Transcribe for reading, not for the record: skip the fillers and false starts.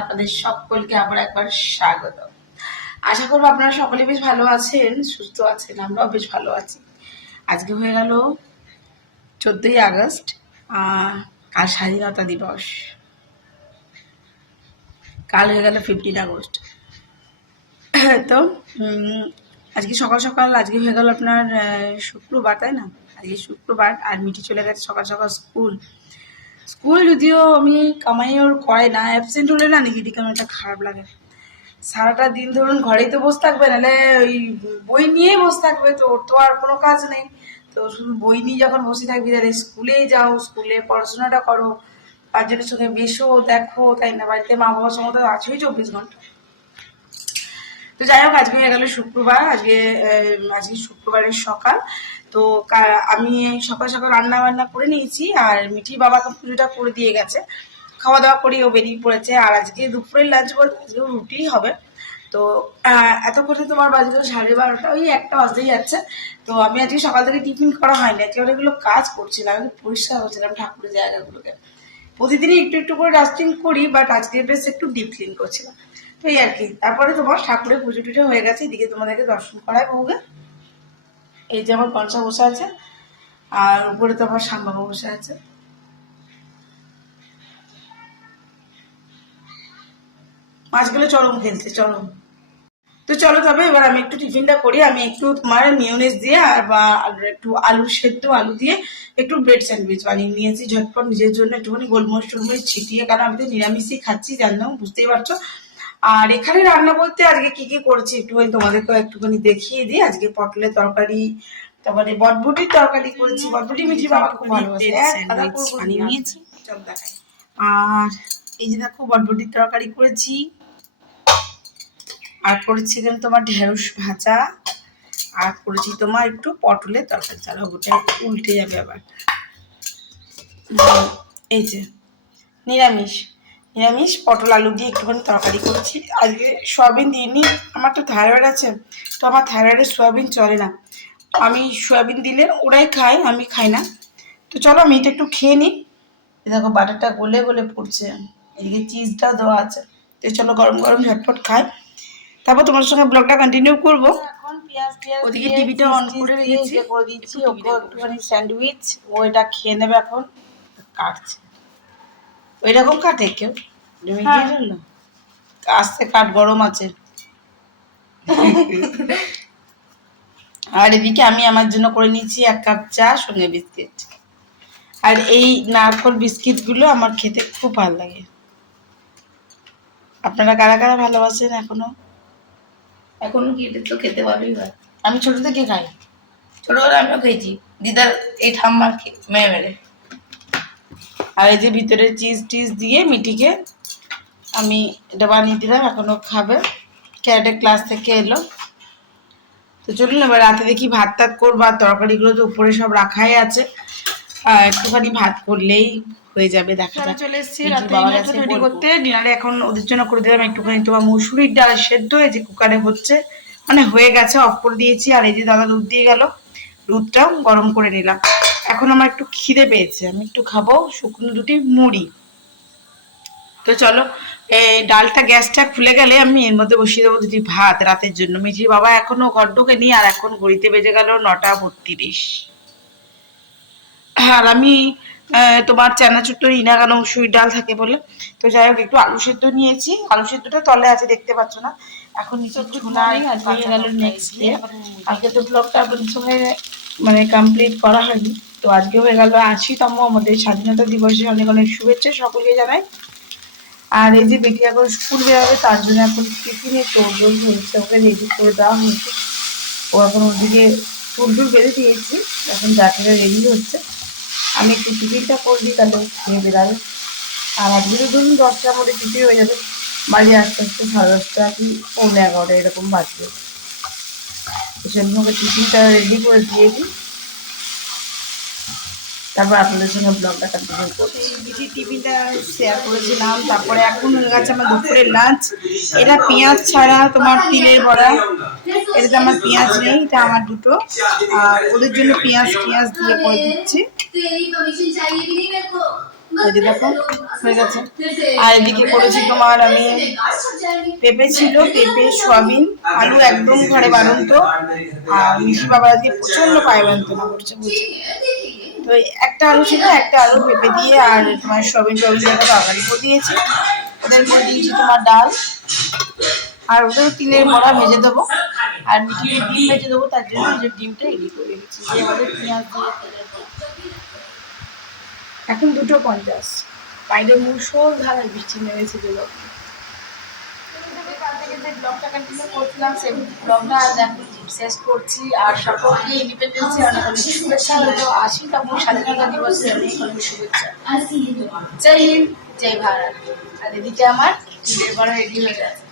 আপনাদের সকলকে আবার একবার স্বাগত। আশা করবো আপনারা সকলে বেশ ভালো আছেন, সুস্থ আছেন, আমরাও বেশ ভালো আছি। আজকে হয়ে গেল 14ই আগস্ট, কাল স্বাধীনতা দিবস, কাল হয়ে গেল 15 আগস্ট। তো আজকে সকাল সকাল আজকে হয়ে গেল আপনার শুক্রবার, তাই না? আজকে শুক্রবার, আর মিঠি চলে গেছে সকাল সকাল স্কুল। যদিও আমি কামাই ওর করে না, অ্যাবসেন্ট হলে না নিজেদের কেমন একটা খারাপ লাগে। সারাটা দিন ধরুন ঘরেই তো বসে থাকবে, নাহলে ওই বই নিয়েই বসে থাকবে, তো ওর তো আর কোনো কাজ নেই। তো শুধু বই নিয়ে যখন বসে থাকবি তাহলে স্কুলেই যাও, স্কুলে পড়াশোনাটা করো, পাঁচজনের সঙ্গে বেশো, দেখো, তাই না? বাড়িতে মা বাবার সঙ্গে তো আছেই 24 ঘন্টা। তো যাই হোক, আজকে হয়ে গেল শুক্রবার। আজকে শুক্রবারের সকাল। তো আমি সকাল সকাল রান্না বান্না করে নিয়েছি, আর মিঠি বাবাকে পুজোটা করে দিয়ে গেছে, খাওয়া দাওয়া করে ও বেরিয়ে পড়েছে। আর আজকে দুপুরের লাঞ্চ বলতে আজকেও রুটিই হবে। তো এতক্ষণে তোমার বাজে তো 12:30, ওই 1টা বাজতেই যাচ্ছে। তো আমি আজকে সকাল থেকে টিফিন করা হয়নি, আজকে অনেকগুলো কাজ করছিলাম, আমি পরিষ্কার করছিলাম ঠাকুরের জায়গাগুলোকে। প্রতিদিনই একটু একটু করে ডাস্টিং করি, বাট আজকে বেশ একটু ডিপ ক্লিন করছিলাম। তো এই আর কি। তারপরে তোমার ঠাকুরের পুজো টুজো হয়ে গেছে, এদিকে তোমাদেরকে দর্শন করায় বউকে। এই যে আমার কনসা বসে আছে, আর উপরে তো আমার শ্যামবাবা বসে আছে। মাছগুলো চরম খেলছে, চরম। তো চলো, তবে এবার আমি একটু টিফিনটা করি। আমি একটু তোমার মিউনিস দিয়ে আর একটু আলু সেদ্ধ আলু দিয়ে একটু ব্রেড স্যান্ডউইচ বানিয়ে নিয়েছি ঝটপট নিজের জন্য, একটুখানি গোলমরিচ টোলমরিচ ছিটিয়ে, কারণ আমি তো নিরামিষই খাচ্ছি, জানলাম, বুঝতেই পারছো। আর এখানে রান্না বলতে আজকে কি কি করেছি একটুখানি তোমাদেরকে একটুখানি দেখিয়ে দিই। আজকে পটলের তরকারি, তারপরে বটবটির তরকারি করেছি, বটবটি মিঠি বাবা খুব ভালোবাসে, বানিয়ে নিয়েছি, চল দেখাই। আর এই যে দেখো, বটবটির তরকারি করেছি, আর করেছি এখানে তোমার ঢেঁড়স ভাজা, আর করেছি তোমার একটু পটলের তরকারি। চালো ওটা উল্টে যাবে আবার। এই যে নিরামিষ পটল আলু দিয়ে একটুখানি তরকারি করেছি। আজকে সয়াবিন দিইনি, আমার তো থাইরয়েড আছে, তো আমার থাইরয়েডের সয়াবিন চলে না। আমি সয়াবিন দিলে ওরাই খায়, আমি খাই না। তো চলো আমি এটা একটু খেয়ে নিই। দেখো বাটারটা গলে গলে পড়ছে, এদিকে চিজটাও দেওয়া আছে। তো চলো গরম গরম ঝটপট খাই, তারপর তোমার সঙ্গে ব্লগটা কন্টিনিউ করবো। এখন পেঁয়াজ ওদিকে টিভিটা অন করে রেখেছি, করে দিচ্ছি ওকে একটুখানি স্যান্ডউইচ। ও এটা খেয়ে নেবে এখন, কাটছে ওই রকম কাটে কেউ, আস্তে কাট, গরম আছে। আর এদিকে আমি আমার জন্য করে নিয়েছি 1 কাপ চা, সঙ্গে বিস্কিট। আর এই নারকোল বিস্কিটগুলো আমার খেতে খুব ভালো লাগে। আপনারা কারা কারা ভালোবাসেন এখনো কি তো খেতে ভালোই হয়। আমি ছোট থেকে খাই, ছোটবেলা আমিও খেয়েছি, দিদার এই ঠাম্মার মেরে। আর এই যে ভিতরে চিজ টিজ দিয়ে মিঠিকে আমি এটা বানিয়ে দিলাম, এখনো খাবে, ক্যারেটের ক্লাস থেকে এলো। তো চলুন এবার রাতে দেখি ভাত টাত করবো, আর তরকারিগুলো তো উপরে সব রাখাই আছে, একটুখানি ভাত করলেই হয়ে যাবে। দেখা যাক। চলে এসেছি রাতে তৈরি করতে, ডিনারে এখন ওদের জন্য করে দিলাম একটুখানি তোমার মুসুরির ডাল সেদ্ধ, এই যে কুকারে হচ্ছে, মানে হয়ে গেছে, অফ করে দিয়েছি। আর এই যে দাদা দুধ দিয়ে গেল, দুধটাও গরম করে নিলাম। এখন আমার একটু খিদে পেয়েছে, আমি একটু খাবো শুকনো রুটি মুড়ি। তো চলো, এই ডালটা গ্যাসটা খুলে গেলে আমি এর মধ্যে বসিয়ে দেবো 2টি ভাত রাতের জন্য। মিঠির বাবা এখনো ঘর ঢোকেনি, আর এখন ঘড়িতে বেজে গেল 9:32। আর আমি তোমার চানাচুর তো ইনা কেন মুসুরির ডাল থাকে বলে, তো যাই হোক একটু আলু সেদ্ধ নিয়েছি, আলু সেদ্ধটা তলে আছে দেখতে পাচ্ছ না। এখন নিচে ছোলা হয়ে গেল নেক্সট ডে। আজকে তো ব্লগটা আপনাদের সঙ্গে মানে কমপ্লিট করা হয়নি, তো আজকে হয়ে গেল 80তম আমাদের স্বাধীনতা দিবসে। অনেক অনেক শুভেচ্ছা সকলকে জানাই। আর এই যে বেটি এখন স্কুল বেরোবে, তার জন্য এখন টিফিনে তোড়জোড় হয়েছে, ওকে রেডি করে দেওয়া হয়েছে। ও এখন ওদিকে ফুল বেঁধে দিয়েছি, এখন যাত্রা রেডি হচ্ছে। আমি একটু টিফিনটা করে দিই, তাহলে খেয়ে বেরাবে। আর আজকে তো ধরুন 10টার মধ্যে টিফিন হয়ে যাবে, বাড়ি আস্তে আস্তে 10:30 কি 11:45 এরকম বাজবে। তো সেরকম ওকে টিফিনটা রেডি করে দিয়ে দিই, তারপর আপনাদের সঙ্গে ব্লগটা কন্টিনিউ করছি। টিফিনটা শেয়ার করেছিলাম, তারপরে এখন হয়ে গেছে আমার দুপুরের লাঞ্চ। এটা পেঁয়াজ ছাড়া তোমার তিলের বড়া, এটাতে আমার পেঁয়াজ নেই, এটা আমার দুটো, আর ওদের জন্য পেঁয়াজ দিয়ে করে দিচ্ছি। এই যে দেখো হয়ে গেছে। আর এদিকে করেছি তোমার আমি পেঁপে ছিল, পেঁপে সোয়াবিন আলু একদম ঘরে বাড়ন্ত। আর মিষ্টি বাবা আজকে প্রচন্ড পায়ে যন্ত্রণা করছে বুঝছে। তো একটা আলু ছিল, একটা আলু পেঁপে দিয়ে আর তোমার সোয়াবিন টোয়াবিন দিয়ে তরকারি করে দিয়েছি। ওদের করে দিয়েছি তোমার ডাল, আর ওদের তিলের বড়া ভেজে দেবো, আর মিঠিকে ডিম ভেজে দেবো। তার জন্য এই যে ডিমটা রেডি করে রেখেছি। এবারে পেঁয়াজ দিয়ে এখন 2:50 বাইরে মুসল ধারায় বৃষ্টি নেমেছে। যে ব্লগটা কন্টিনিউ করছিলাম সেই ব্লগটা আজ এখন শেষ করছি। আর সকলকে ইন্ডিপেন্ডেন্সে অনেক অনেক শুভেচ্ছা হলো। 80তম স্বাধীনতা দিবসে অনেক অনেক শুভেচ্ছা। জয় হিন্দ, জয় ভারত। আর এদিকে আমার ডিমের বড়া রেডি হয়ে যাচ্ছে।